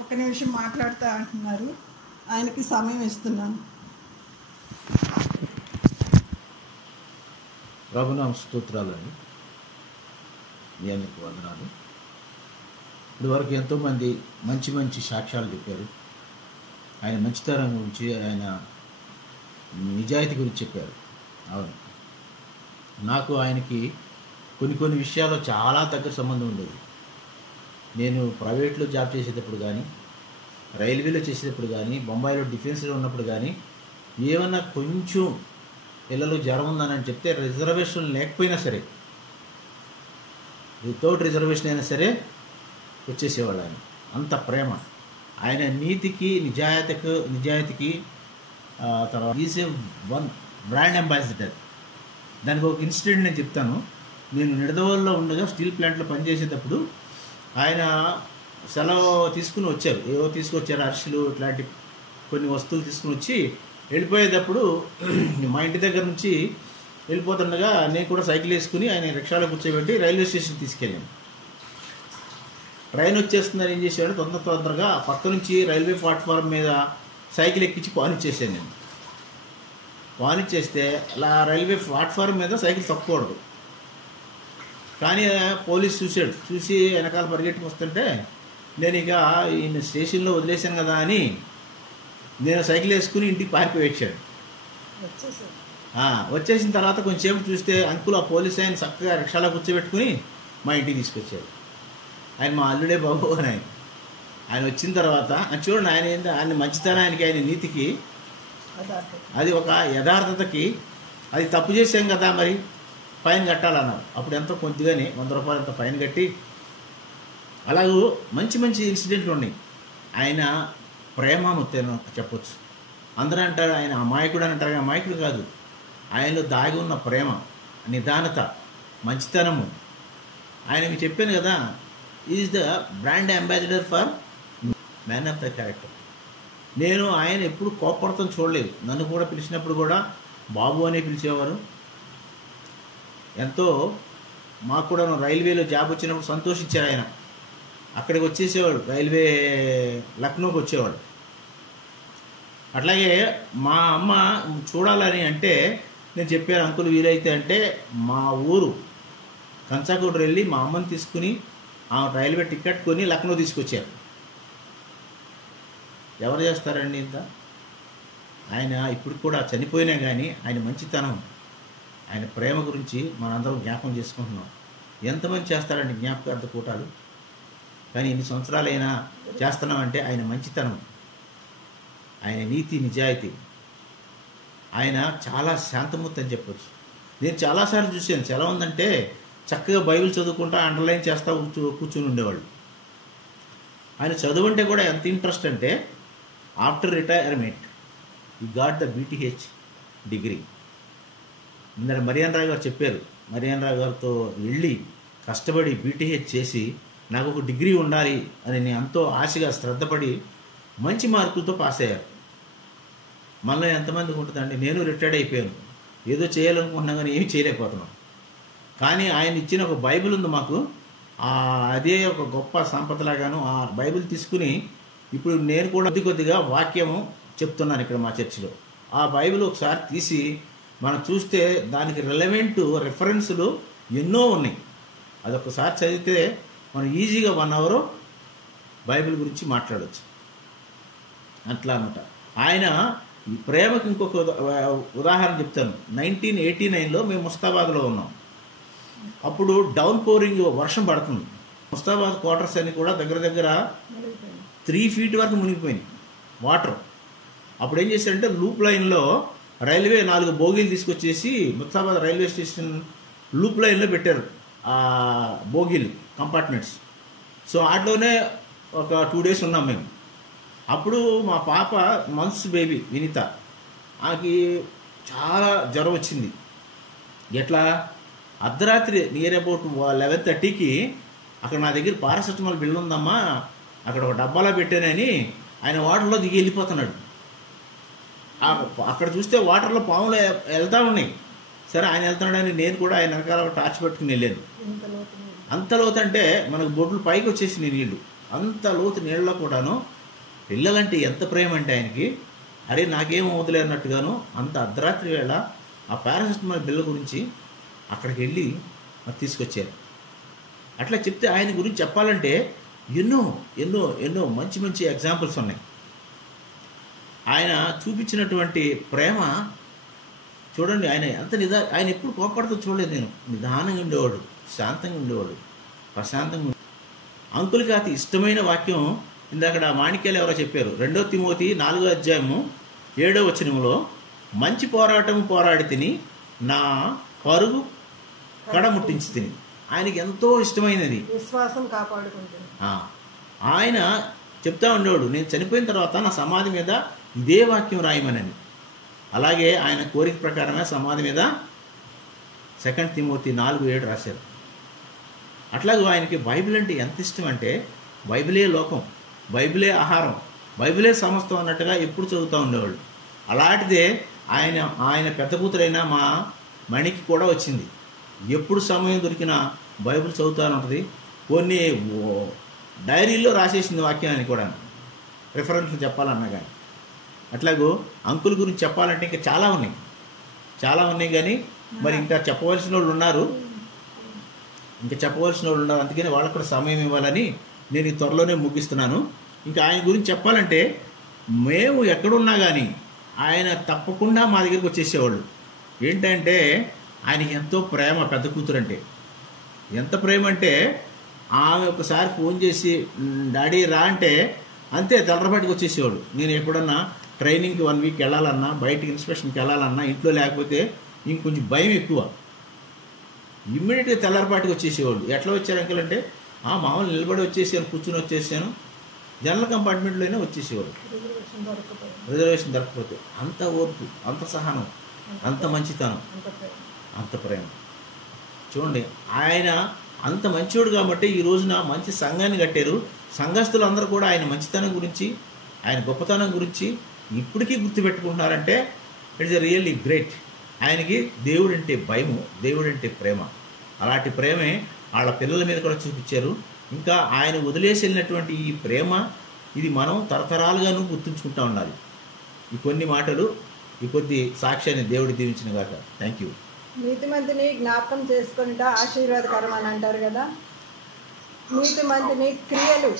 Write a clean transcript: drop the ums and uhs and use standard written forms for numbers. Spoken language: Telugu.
ఒక నిమిషం మాట్లాడుతా అంటున్నారు. ఆయనకి సమయం ఇస్తున్నాను. ప్రభునామ స్తోత్రాలండి. మీ అందరికి వందనాలు. ఇప్పుడు వరకు ఎంతోమంది మంచి మంచి సాక్ష్యాలు చెప్పారు. ఆయన మంచితనం గురించి, ఆయన నిజాయితీ గురించి చెప్పారు. అవును, నాకు ఆయనకి కొన్ని విషయాల్లో చాలా దగ్గర సంబంధం ఉండేది. నేను ప్రైవేట్లో జాబ్ చేసేటప్పుడు కానీ, రైల్వేలో చేసేటప్పుడు కానీ, బొంబాయిలో డిఫెన్స్లో ఉన్నప్పుడు కానీ, ఏమన్నా కొంచెం పిల్లలు జ్వరం ఉందని చెప్తే రిజర్వేషన్ లేకపోయినా సరే, వితౌట్ రిజర్వేషన్ అయినా సరే వచ్చేసేవాళ్ళు. ఆయన అంత ప్రేమ, ఆయన నీతికి నిజాయితీకి తర్వాత is a one brand ambassador. దానికి ఒక ఇన్సిడెంట్ నేను చెప్తాను. నేను నిడదవోలులో ఉండగా స్టీల్ ప్లాంట్లో పనిచేసేటప్పుడు ఆయన సెలవు తీసుకుని వచ్చారు. ఏవో తీసుకొచ్చారు, అరిసెలు ఇట్లాంటి కొన్ని వస్తువులు తీసుకుని వచ్చి వెళ్ళిపోయేటప్పుడు మా ఇంటి దగ్గర నుంచి వెళ్ళిపోతుండగా నేను కూడా సైకిల్ వేసుకుని ఆయన రిక్షాలో కూర్చోబెట్టి రైల్వే స్టేషన్ తీసుకెళ్ళాను. ట్రైన్ వచ్చేస్తుందని ఏం చేసేవాడు, తొందరగా పక్క నుంచి రైల్వే ప్లాట్ఫామ్ మీద సైకిల్ ఎక్కించి పానిచ్చేసాను. నేను పానిచ్చేస్తే అలా రైల్వే ప్లాట్ఫామ్ మీద సైకిల్ తప్పకూడదు. కానీ పోలీస్ చూసి వెనకాల పరిగెట్టుకు వస్తుంటే నేను ఇక ఈయన స్టేషన్లో వదిలేశాను కదా అని నేను సైకిల్ వేసుకుని ఇంటికి పారిపోయి వచ్చాడు. వచ్చేసిన తర్వాత కొంచెంసేపు చూస్తే అంకుల్ ఆ పోలీస్ ఆయన చక్కగా రిక్షాలో కూర్చోబెట్టుకుని మా ఇంటికి తీసుకొచ్చాడు. ఆయన మా అల్లుడే బాబు అని. ఆయన వచ్చిన తర్వాత చూడండి, ఆయన మంచితనానికి, ఆయన నీతికి, అది ఒక యథార్థతకి, అది తప్పు చేసాం కదా మరి ఫైన్ కట్టాలన్నారు. అప్పుడు ఎంతో కొద్దిగానే 100 రూపాయలు అంత ఫైన్ కట్టి, అలాగూ మంచి ఇన్సిడెంట్లు ఉన్నాయి. ఆయన ప్రేమ ముత్తేను చెప్పొచ్చు. అందరూ అంటారు ఆయన అమాయకుడు అని అంటారు. అమాయకుడు కాదు, ఆయనలో దాగి ఉన్న ప్రేమ, నిదానత, మంచితనము. ఆయన మీకు చెప్పాను కదా, is the brand ambassador for man of the character. నేను ఆయన ఎప్పుడు కోపడతాం చూడలేదు. నన్ను కూడా పిలిచినప్పుడు కూడా బాబు అనే పిలిచేవారు. ఎంతో మాకు కూడా రైల్వేలో జాబ్ వచ్చినప్పుడు సంతోషించారు ఆయన. అక్కడికి వచ్చేసేవాడు, రైల్వే లక్నోకి వచ్చేవాడు. అట్లాగే మా అమ్మ చూడాలని అంటే నేను చెప్పాను, అంకుల్ వీలైతే అంటే మా ఊరు కంచాకోట వెళ్ళి మా అమ్మని తీసుకుని ఆ రైల్వే టికెట్ కొని లక్నో తీసుకొచ్చారు. ఎవరు చేస్తారండి ఇంత? ఆయన ఇప్పుడు కూడా చనిపోయినా కానీ ఆయన మంచితనం, ఆయన ప్రేమ గురించి మనందరం జ్ఞాపకం చేసుకుంటున్నాం. ఎంతమంది చేస్తారండి జ్ఞాపకార్థ కూటాలు? కానీ ఇన్ని సంవత్సరాలైనా చేస్తున్నామంటే ఆయన మంచితనం, ఆయన నీతి నిజాయితీ. ఆయన చాలా శాంతమూర్తి అని చెప్పచ్చు. నేను చాలాసార్లు చూశాను, ఎలా ఉందంటే చక్కగా బైబిల్ చదువుకుంటా అండర్లైన్ చేస్తూ కూర్చుని ఉండేవాళ్ళు. ఆయన చదువు అంటే కూడా ఎంత ఇంట్రెస్ట్ అంటే, ఆఫ్టర్ రిటైర్మెంట్ ఈ గాట్ ద BTH డిగ్రీ. ఇందాక మరియన్ రావు గారు చెప్పారు, మరియన్ రావు గారితో వెళ్ళి కష్టపడి BTH చేసి నాకు ఒక డిగ్రీ ఉండాలి అని నేను ఎంతో ఆశగా శ్రద్ధపడి మంచి మార్కులతో పాస్ అయ్యారు. మనలో ఎంతమందికి ఉంటుందండి? నేను రిటైర్డ్ అయిపోయాను, ఏదో చేయాలనుకుంటున్నాం కానీ ఏమీ చేయలేకపోతున్నాం. కానీ ఆయన ఇచ్చిన ఒక బైబిల్ ఉంది మాకు, అదే ఒక గొప్ప సంపదలాగాను. ఆ బైబిల్ తీసుకుని ఇప్పుడు నేను కూడా కొద్దిగా వాక్యము చెప్తున్నాను ఇక్కడ మా చర్చిలో. ఆ బైబిల్ ఒకసారి తీసి మనం చూస్తే దానికి రిలవెంట్ రెఫరెన్సులు ఎన్నో ఉన్నాయి. అదొకసారి చదివితే మనం ఈజీగా 1 అవర్ బైబిల్ గురించి మాట్లాడవచ్చు. అట్లా అనమాట. ఆయన ఈ ప్రేమకు ఇంకొక ఉదాహరణ చెప్తాను. 1989లో మేము ముస్తాబాద్లో ఉన్నాం. అప్పుడు డౌన్ పోరింగ్ వర్షం పడుతుంది. ముస్తాబాద్ క్వార్టర్స్ అని కూడా దగ్గర 3 feet వరకు మునిగిపోయింది వాటర్. అప్పుడు ఏం చేశారంటే లూప్ లైన్లో రైల్వే 4 బోగీలు తీసుకొచ్చేసి ముస్తాబాద్ రైల్వే స్టేషన్ లూప్ లైన్లో పెట్టారు ఆ బోగీలు, కంపార్ట్మెంట్స్. సో వాటిలోనే ఒక 2 days ఉన్నాం మేము. అప్పుడు మా పాప మంత్స్ బేబీ వినీత, ఆమెకి చాలా జ్వరం వచ్చింది. ఎట్లా అర్ధరాత్రి నియర్ అబౌట్ 11:30కి అక్కడ నా దగ్గర పారాసెటమాల్ బిల్ ఉందమ్మా, అక్కడ ఒక డబ్బాలో పెట్టానని ఆయన వాటర్లో దిగి వెళ్ళిపోతున్నాడు. అక్కడ చూస్తే వాటర్లో పాములు వెళ్తూ ఉన్నాయి. సరే ఆయన వెళ్తున్నాడని నేను కూడా ఆయన వెనకాల టార్చ్ పెట్టుకుని వెళ్ళాను. అంత లోతంటే మనకు బొడ్లు పైకి వచ్చేసినాయి నీళ్ళు. అంత లోతు నీళ్ళలో కూడాను పిల్లలంటే ఎంత ప్రేమ అంటే ఆయనకి, అరే నాకేం వదిలే అన్నట్టుగాను అంత అర్ధరాత్రి వేళ ఆ పారాసిటమాల్ బిల్ల గురించి అక్కడికి వెళ్ళి మరి తీసుకొచ్చారు. అట్లా చెప్తే ఆయన గురించి చెప్పాలంటే ఎన్నో ఎన్నో ఎన్నో మంచి మంచి ఎగ్జాంపుల్స్ ఉన్నాయి. ఆయన చూపించినటువంటి ప్రేమ చూడండి. ఆయన ఎంత ఆయన ఎప్పుడు కోపడుతూ చూడలేదు నేను. నిదానంగా ఉండేవాడు, శాంతంగా ఉండేవాడు, ప్రశాంతంగా. అంకుల్కి అతి ఇష్టమైన వాక్యం ఇందాక మాణిక్యాలు ఎవరో చెప్పారు. 2 తిమోతి 4:7 మంచి పోరాటం పోరాడి తిని నా పరుగు కడముట్టించి తిని. ఆయనకి ఎంతో ఇష్టమైనది విశ్వాసం కాపాడుకుంటుంది. ఆయన చెప్తా ఉండేవాడు, నేను చనిపోయిన తర్వాత నా సమాధి మీద ఇదే వాక్యం రాయమనని. అలాగే ఆయన కోరిక ప్రకారమే సమాధి మీద 2 తిమోతి 4:7 రాశారు. అట్లాగే ఆయనకి బైబిల్ అంటే ఎంత ఇష్టం అంటే, బైబిలే లోకం, బైబిలే ఆహారం, బైబిలే సమస్తం అన్నట్టుగా ఎప్పుడు చదువుతూ ఉండేవాళ్ళు. అలాంటిదే ఆయన పెద్ద కూతురైన మా మణికి కూడా వచ్చింది. ఎప్పుడు సమయం దొరికినా బైబిల్ చదువుతూ ఉంటుంది. కొన్ని డైరీలో రాసేసింది వాక్యాన్ని కూడా, రిఫరెన్స్లు చెప్పాలన్నా కానీ. అట్లాగూ అంకుల్ గురించి చెప్పాలంటే ఇంకా చాలా ఉన్నాయి కానీ మరి ఇంకా చెప్పవలసిన వాళ్ళు ఉన్నారు. అందుకని వాళ్ళకు కూడా సమయం ఇవ్వాలని నేను ఈ త్వరలోనే ముగిస్తున్నాను. ఇంకా ఆయన గురించి చెప్పాలంటే మేము ఎక్కడున్నా కానీ ఆయన తప్పకుండా మా దగ్గరికి వచ్చేసేవాళ్ళు. ఏంటంటే ఆయనకి ఎంతో ప్రేమ. పెద్ద కూతురు అంటే ఎంత ప్రేమ అంటే, ఆమె ఒకసారి ఫోన్ చేసి డాడీ రా అంటే అంతే తెల్లరపాటికి వచ్చేసేవాడు. నేను ఎప్పుడన్నా ట్రైనింగ్కి 1 వీక్ వెళ్ళాలన్నా, బయటికి ఇన్స్పెక్షన్కి వెళ్ళాలన్నా, ఇంట్లో లేకపోతే ఇంకొంచెం భయం ఎక్కువ, ఇమ్మీడియట్గా తెల్లరపాటికి వచ్చేసేవాడు. ఎట్లా వచ్చారు అంకుల్ అంటే, మామూలు నిలబడి వచ్చేసాను, కూర్చుని వచ్చేసాను, జనరల్ కంపార్ట్మెంట్లోనే వచ్చేసేవాడు, రిజర్వేషన్ దొరకకపోతే. అంత ఓర్పు, అంత సహనం, అంత మంచితనం, అంత ప్రేమ. చూడండి, ఆయన అంత మంచివాడు కాబట్టి ఈ రోజున మంచి సంఘాన్ని కట్టారు. సంఘస్థులు అందరూ కూడా ఆయన మంచితనం గురించి, ఆయన గొప్పతనం గురించి ఇప్పటికీ గుర్తుపెట్టుకుంటున్నారంటే ఇట్స్ రియల్లీ గ్రేట్. ఆయనకి దేవుడంటే భయము, దేవుడంటే ప్రేమ. అలాంటి ప్రేమే వాళ్ళ పిల్లల మీద కూడా చూపించారు. ఇంకా ఆయన వదిలేసి వెళ్ళినటువంటి ఈ ప్రేమ, ఇది మనం తరతరాలుగాను గుర్తుంచుకుంటూ ఉండాలి. ఈ కొన్ని మాటలు, ఈ కొద్ది సాక్ష్యాన్ని దేవుడు దీవించిన గాక. Thank you. నీతిమంతుని జ్ఞాపకం చేసుకుంటా ఆశీర్వాదకరం అని అంటారు కదా. నీతిమంతుని క్రియలు